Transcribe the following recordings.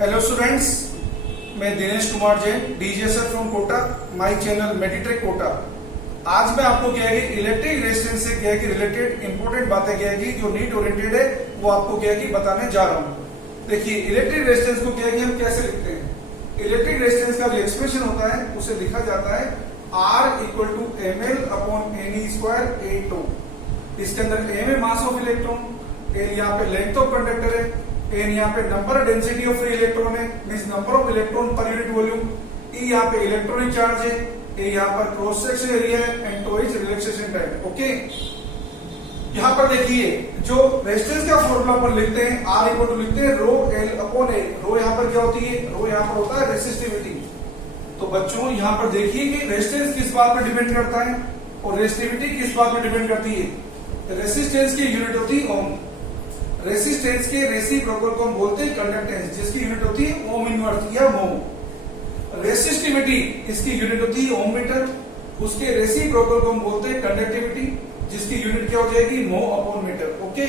Hello students, मैं Dinesh Kumar Jain, DGSF from Kota, my channel Meditrek Kota. आज मैं आपको क्या है कि इलेक्ट्रिक रेजिस्टेंस से क्या है कि रिलेटेड इंपॉर्टेंट बातें क्या है कि जो नीट ओरिएंटेड है वो आपको क्या है कि बताने जा रहा हूँ। देखिए, इलेक्ट्रिक रेजिस्टेंस को क्या है कि हम कैसे लिखते हैं। इलेक्ट्रिक रेजिस्टेंस का जो एक्सप्रेशन होता है उसे लिखा जाता है R equal to ml upon Ne square A2। इसके अंदर m है मास ऑफ इलेक्ट्रॉन, L यहाँ पे लेंथ ऑफ कंडक्टर है, N यहाँ पे number density of free electron है, means number of electron per unit volume, E यहाँ पे इलेक्ट्रॉनिक चार्ज है, A यहाँ पर क्रॉस सेक्शन एरिया है and tau is relaxation time. Okay, यहाँ पर देखिए जो रेजिस्टेंस का फॉर्मूला पर लिखते हैं R इक्वल टू लिखते हैं रो L अपॉन A। रो यहाँ पर क्या होती है, रो यहाँ पर होता है रेसिस्टिविटी। तो बच्चों यहाँ पर देखिए कि रेजिस्टेंस किस बात पर डिपेंड करता है और रेजिस्टिविटी किस बात पर डिपेंड करती है। रेजिस्टेंस की यूनिट होती है ओम, रेसिस्टेंस के रेसिप्रोकल को हम बोलते हैं कंडक्टेंस, जिसकी यूनिट होती है ओम इनवर्स या मोम। रेसिस्टिविटी इसकी यूनिट होती है ओम मीटर, उसके रेसिप्रोकल को हम बोलते हैं कंडक्टिविटी, जिसकी यूनिट क्या हो जाएगी मो अपॉन मीटर। ओके,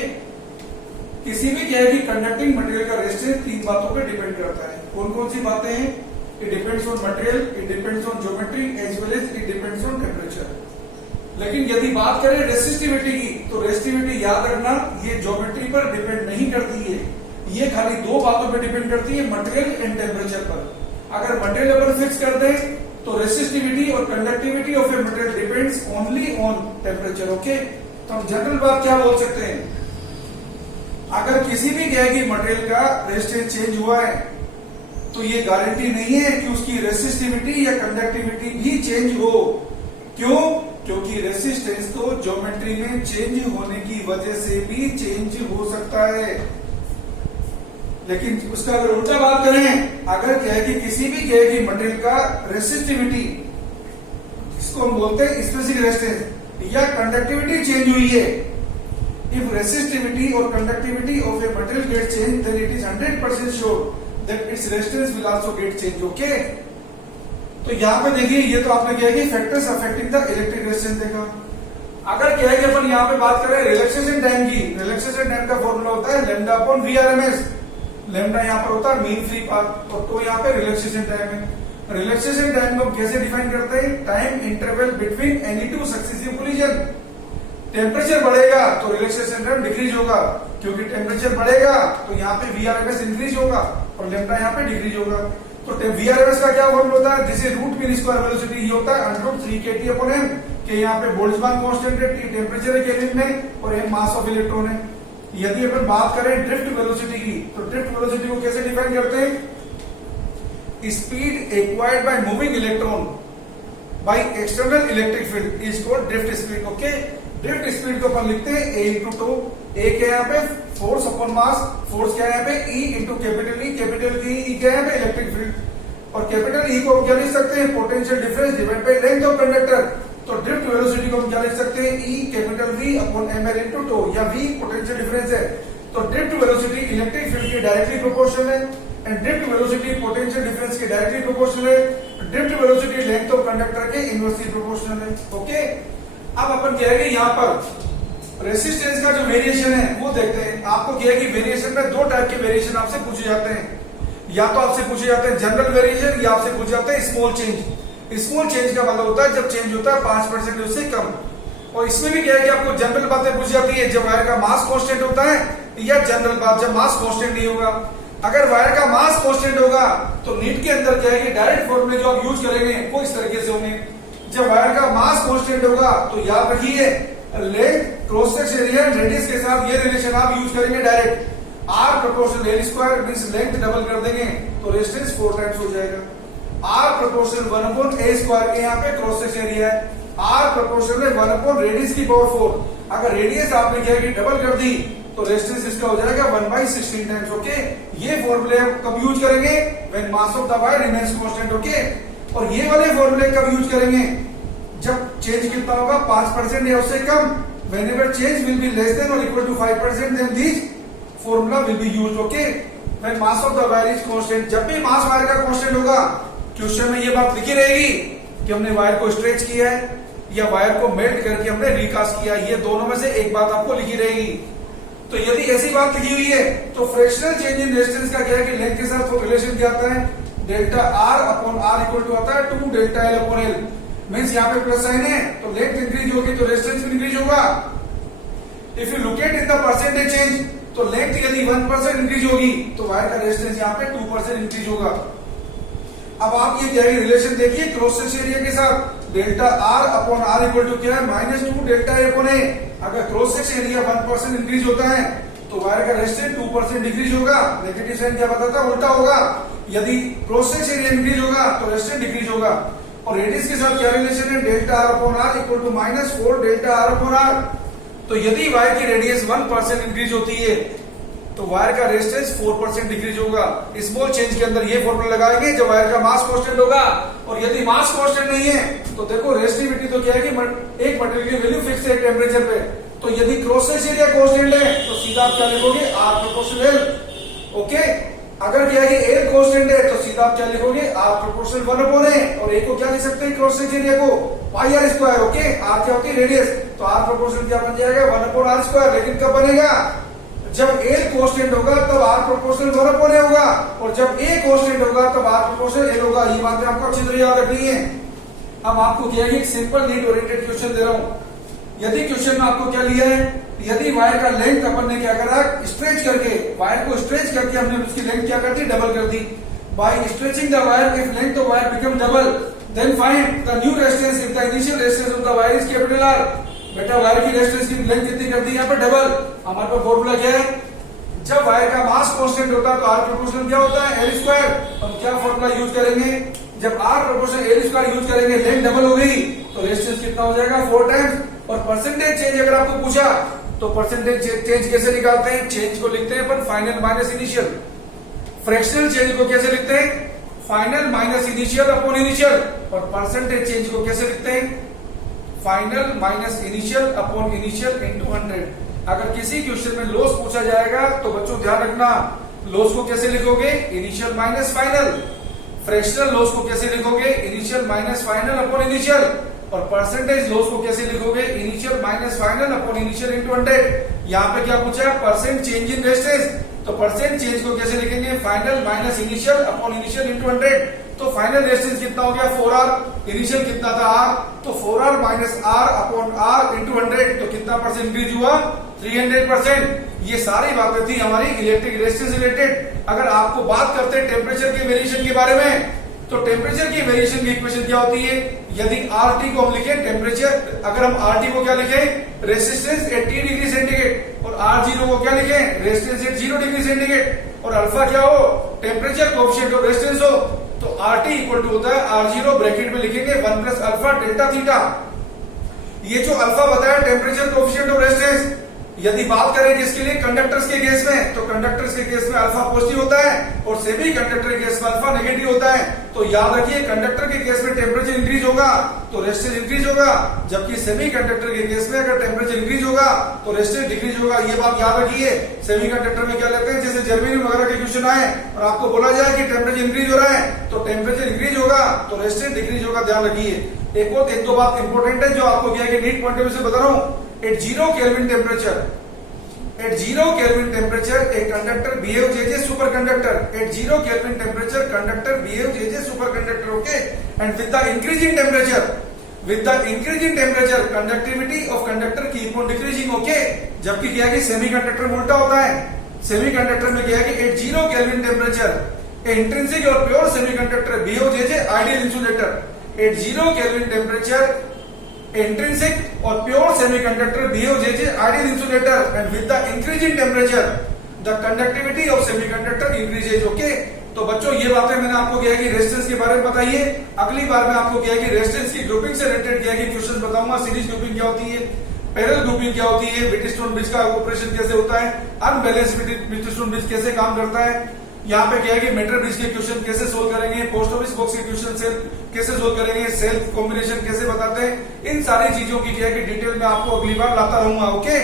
किसी भी क्या है कि कंडक्टिंग मटेरियल का रेजिस्टेंस तीन बातों पर डिपेंड करता है। कौन कौन सी बातें हैं? It depends on material, it depends on geometry as well as it depends on temperature. लेकिन यदि बात करें रेसिस्टिविटी की, तो रेसिस्टिविटी याद रखना ये ज्योमेट्री पर डिपेंड नहीं करती है, ये खाली दो बातों पर डिपेंड करती है, मटेरियल एंड टेम्परेचर पर। अगर मटेरियल पर फिक्स कर दें तो रेसिस्टिविटी और conductivity of a material depends only on temperature. Okay, तो हम जनरल बात क्या बोल सकते हैं, अगर किसी भी गैस की मटेरियल का रेजिस्टेंस चेंज हुआ है तो ये गारंटी नहीं है कि उसकी रेसिस्टिविटी या कंडक्टिविटी भी चेंज हो। क्यों? क्योंकि रेसिस्टेंस तो ज्योमेट्री में चेंज होने की वजह से भी चेंज हो सकता है। लेकिन उसका अगर उल्टा बात करें, अगर क्या है कि किसी भी गैस की मटेरियल का रेसिस्टिविटी, जिसको हम बोलते हैं स्पेसिफिक रेजिस्टेंस या कंडक्टिविटी चेंज हुई है, इफ रेसिस्टिविटी और conductivity of a material get change then it is 100% sure that its resistance will also get change. Okay, तो यहाँ पे देखिए ये तो आपने क्या है कि factors affecting the electric resistance देखा। अगर क्या है कि अपन यहाँ पे बात करें रिलैक्सेशन टाइम की, रिलैक्सेशन टाइम का फॉर्मूला होता है लैम्डा अपॉन VRMS। लैम्डा यहाँ पर होता है मीन फ्री पाथ, तो यहाँ पे रिलैक्सेशन टाइम है। रिलैक्सेशन टाइम को कैसे डिफाइन करते हैं? Time interval between any two successive collision. Temperature बढ़ेगा तो रिलैक्सेशन टाइम डिक्रीज होगा, क्योंकि टेम्परेचर बढ़ेगा तो यहाँ पे VRMS इंक्रीज होगा और लैम्डा यहाँ पे डिक्रीज होगा। तो VRMS का क्या फॉर्मूला होता है? This is root mean square velocity, ये होता है √3 kT अपॉन m, कि यहाँ पे बोल्ट्जमान कांस्टेंट है, T टेम्परेचर है केल्विन में और m मास ऑफ इलेक्ट्रॉन है। यदि अपन बात करें ड्रिफ्ट वेलोसिटी की, तो ड्रिफ्ट वेलोसिटी को कैसे डिफाइन करते हैं? Speed acquired by moving electron by external electric field is called drift speed. Okay, drift speed को अपन लिखते हैं A इंटू टो। ए क्या है यहाँ पे? Force upon mass. फोर्स क्या है यहाँ पे? E into capital E। Capital E क्या है यहाँ पे? Electric field. और कैपिटल E को हम क्या लिख सकते हैं? Potential difference divide by length of conductor. तो ड्रिफ्ट वेलोसिटी को हम क्या लिख सकते हैं? E capital V upon ml into tau, या V पोटेंशियल डिफरेंस है। तो ड्रिफ्ट वेलोसिटी इलेक्ट्रिक फील्ड के डायरेक्टली प्रोपोर्शनल है and drift velocity potential difference के डायरेक्टली प्रोपोर्शनल है। Drift velocity length of conductor के इनवर्सली प्रोपोर्शनल है। ओके, अब अपन क्या है यहाँ पर रेसिस्टेंस का जो वेरिएशन है वो देखते हैं। आपको क्या है कि वेरिएशन में दो टाइप के वेरिएशन आपसे पूछे जाते हैं, या तो आपसे पूछे जाते हैं जनरल वेरिएशन या आपसे पूछे जाते हैं स्मॉल चेंज। स्मॉल चेंज का मतलब होता है जब चेंज होता है 5% उससे कम। और इसमें भी क्या है कि आपको जनरल बातें पूछी जाती है, जब वायर का मास कांस्टेंट होता है, या जनरल बात जब मास कांस्टेंट नहीं होगा। अगर वायर का मास कांस्टेंट होगा तो नीट के अंदर क्या है कि डायरेक्ट फॉर्मूले जो आप यूज करेंगे वो इस तरीके से होंगे। जब वायर का मास कांस्टेंट होगा तो याद रखिए length, cross section area, radius के साथ ये रिलेशन आप यूज करेंगे direct. R proportional L square means length double कर देंगे तो रेजिस्टेंस 4 टाइम्स हो जाएगा। R proportional 1 upon A square, यहाँ पे क्रॉस सेक्शन एरिया है। R प्रोपोर्शनल 1 अपॉन रेडियस की पावर 4। अगर रेडियस आपने क्या कि डबल कर दी तो रेजिस्टेंस इसका हो जाएगा 1/16 टाइम्स। ओके, ये फॉर्मूले कब यूज करेंगे? When mass of the wire remains constant. Okay, और ये वाले फॉर्मूले कब यूज करेंगे? जब चेंज कितना होगा 5% या उससे कम। whenever change will be less than or equal to 5% then this formula will be used. Okay, when mass of the wire is constant, जब भी मास वायर का कांस्टेंट होगा क्वेश्चन में ये बात लिखी रहेगी कि हमने वायर को स्ट्रेच किया है या वायर को मेल्ट करके हमने रिकास्ट किया। ये दोनों में से एक बात आपको लिखी रहेगी। तो यदि ऐसी बात लिखी हुई है तो फ्रैक्शनल चेंज इन रेजिस्टेंस का क्या है कि लेंथ के साथ रिलेशन क्या आता है, delta R upon R equal to आता है 2 delta L upon L. Means यहाँ पे प्लस साइन है तो लेंथ इंक्रीज होगी तो रेजिस्टेंस भी इंक्रीज होगा। If you look at in the percentage change तो लेंथ यदि 1% इंक्रीज होगी तो वायर का रेजिस्टेंस यहाँ पे 2% इंक्रीज होगा। अब आप ये क्या है रिलेशन देखिए क्रॉस सेक्शन एरिया के साथ, delta R upon R equal to क्या है -2 डेल्टा ए अपॉन ए। अगर क्रॉस सेक्शन एरिया 1% इंक्रीज होता है तो वायर का रेजिस्टेंस 2% डिक्रीज होगा। नेगेटिव साइन क्या बताता है, उल्टा होगा। यदि क्रॉस सेक्शन एरिया इंक्रीज होगा तो रेजिस्टेंस डिक्रीज होगा। और रेडियस के साथ क्या रिलेशन है, delta R upon R equal to -4 delta R upon R. तो यदि वायर की रेडियस 1% इंक्रीज होती है तो वायर का रेजिस्टेंस 4% डिक्रीज होगा। स्मॉल चेंज के अंदर ये फॉर्मूला लगाएंगे जब वायर का मास कांस्टेंट होगा। और यदि मास कांस्टेंट नहीं है तो देखो रेजिस्टिविटी तो क्या है कि एक मटेरियल की वैल्यू फिक्स है टेम्परेचर पे। तो यदि क्रॉस सेक्शन एरिया कांस्टेंट है तो सीधा आप क्या लिखोगे, आर प्रोपोर्शनल एल। ओके, अगर क्या है कि एल कांस्टेंट है तो सीधा आप क्या लिखोगे, आर प्रोपोर्शनल 1 अपॉन ए। और ए को क्या लिख सकते हैं क्रॉस सेक्शन एरिया को, पाई आर स्क्वायर। ओके, आर क्या होती है रेडियस, तो आर प्रोपोर्शनल क्या बन जाएगा 1 अपॉन आर स्क्वायर। लेकिन कब बनेगा, जब एल कांस्टेंट होगा तब आर प्रोपोर्शनल 1 अपॉन ए होगा, और जब ए कांस्टेंट होगा तब आर प्रोपोर्शनल एल होगा। ये बातें आपको अच्छी तरह याद रखनी है। अब आपको क्या है एक सिंपल नीड ओरिएंटेड क्वेश्चन दे रहा हूं। यदि क्वेश्चन में आपको क्या लिया है, यदि वायर का लेंथ अपन ने क्या करा, स्ट्रेच करके वायर को स्ट्रेच करके हमने उसकी लेंथ क्या कर दी, डबल कर दी। By stretching the wire if length of wire become double then find the new resistance if the initial resistance of the wire is capital R. बेटा वायर की रेजिस्टेंस की लेंथ कितनी कर दी यहाँ पे, डबल। हमारे पास फॉर्मूला क्या है, जब वायर का मास कांस्टेंट होता है तो आर प्रोपोर्शनल क्या होता है, एल स्क्वायर। हम क्या फॉर्मूला यूज करेंगे, जब R proportional L square use करेंगे, लेंथ डबल हो गई तो रेजिस्टेंस कितना हो जाएगा, 4 टाइम्स। और परसेंटेज चेंज अगर आपको पूछा तो परसेंटेज चेंज कैसे निकालते हैं, चेंज को लिखते हैं अपन final minus initial. Fractional change को कैसे लिखते हैं, final minus initial upon initial. और परसेंटेज चेंज को कैसे लिखते हैं, final minus initial upon initial into 100। अगर किसी क्वेश्चन में लॉस पूछा जाएगा तो बच्चों ध्यान रखना, लॉस को कैसे लिखोगे, initial minus final. Fractional loss को कैसे लिखोगे, initial minus final upon initial. और परसेंटेज लॉस को कैसे लिखोगे, initial minus final upon initial into 100। यहाँ पे क्या पूछा है, परसेंट चेंज इन रेजिस्टेंस, तो परसेंट चेंज को कैसे लिखेंगे, final minus initial upon initial into 100। तो फाइनल रेजिस्टेंस कितना हो गया, 4R, इनिशियल कितना था R, तो 4R minus R upon R into 100। तो कितना परसेंट इंक्रीज हुआ, 300%। ये सारी बातें थी हमारी इलेक्ट्रिक रेजिस्टेंस रिलेटेड। अगर आपको बात करते हैं टेम्परेचर के वेरिएशन के बारे में, तो टेम्परेचर की वेरिएशन की इक्वेशन क्या होती है, यदि RT को हम लिखें टेम्परेचर, अगर हम RT को क्या लिखें, resistance at T degree centigrade, और R0 को क्या लिखें, रेजिस्टेंस एट 0 डिग्री सेंटीग्रेड, और अल्फा क्या हो, टेम्परेचर कोएफिशिएंट ऑफ रेजिस्टेंस हो, तो RT इक्वल टू होता है R0 ब्रैकेट में लिखेंगे 1 प्लस अल्फा डेल्टा थीटा। ये जो अल्फा बताया टेम्परेचर कोएफिशिएंट ऑफ रेजिस्टेंस, यदि बात करें किसके लिए, कंडक्टर्स के केस में, तो कंडक्टर्स के केस में अल्फा पॉजिटिव होता है और सेमी कंडक्टर के केस में अल्फा नेगेटिव होता है। तो याद रखिए कंडक्टर के केस में टेम्परेचर इंक्रीज होगा तो रेजिस्टेंस इंक्रीज होगा, जबकि सेमी कंडक्टर के केस में अगर टेम्परेचर इंक्रीज होगा तो रेजिस्टेंस डिक्रीज होगा। ये बात याद रखिए। सेमी कंडक्टर में क्या लेते हैं, जैसे जर्मेनियम वगैरह के क्वेश्चन आए और आपको बोला जाए कि टेम्परेचर इंक्रीज हो रहा है तो टेम्परेचर इंक्रीज होगा तो रेजिस्टेंस डिक्रीज होगा, ध्यान रखिए। एक दो बात इंपॉर्टेंट है जो आपको क्या है नीट पॉइंट ऑफ व्यू से बता रहा हूं। At 0 kelvin temperature, at 0 Kelvin temperature a conductor behaves as a superconductor. At 0 Kelvin temperature conductor behaves as a superconductor, okay? And with the increasing temperature conductivity of conductor keep on decreasing, okay? जबकि क्या है कि semiconductor में उल्टा होता है। Semiconductor में क्या है कि at 0 Kelvin temperature a intrinsic और pure semiconductor behaves as a ideal insulator. At 0 Kelvin temperature intrinsic or pure semiconductor behaves as an ideal insulator, and with the increasing temperature the conductivity of semiconductor increases, okay? तो बच्चों ये बातें मैंने आपको क्या है कि रेजिस्टेंस के बारे में बताइए। अगली बार मैं आपको क्या है कि रेजिस्टेंस की ग्रुपिंग से रिलेटेड क्या है कि क्वेश्चन बताऊंगा। सीरीज ग्रुपिंग क्या होती है, पैरेलल ग्रुपिंग क्या होती है, व्हिटस्टोन ब्रिज का ऑपरेशन कैसे होता है, अनबैलेंस व्हिटस्टोन ब्रिज कैसे काम करता है, यहाँ पे क्या है कि मेटल ब्रिज के क्वेश्चन कैसे सोल्व करेंगे, पोस्ट ऑफिस बॉक्स के क्वेश्चन कैसे सोल्व करेंगे, सेल्फ कॉम्बिनेशन कैसे बताते हैं, इन सारी चीजों की क्या है कि डिटेल में आपको अगली बार लाता रहूंगा, ओके।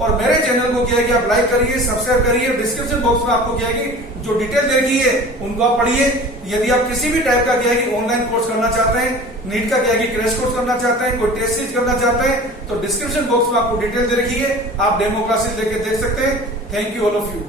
और मेरे चैनल को क्या है कि आप लाइक करिए, सब्सक्राइब करिए। डिस्क्रिप्शन बॉक्स में आपको क्या है कि जो डिटेल देखी है उनको आप पढ़िए। यदि आप किसी भी टाइप का क्या है कि ऑनलाइन कोर्स करना चाहते हैं, नीट का क्या है कि क्रैश कोर्स करना चाहते हैं, कोई टेस्ट सीरीज करना चाहते हैं, तो डिस्क्रिप्शन बॉक्स में आपको डिटेल दे रखी है, आप डेमो क्लासेस लेके देख सकते हैं। Thank you all of you.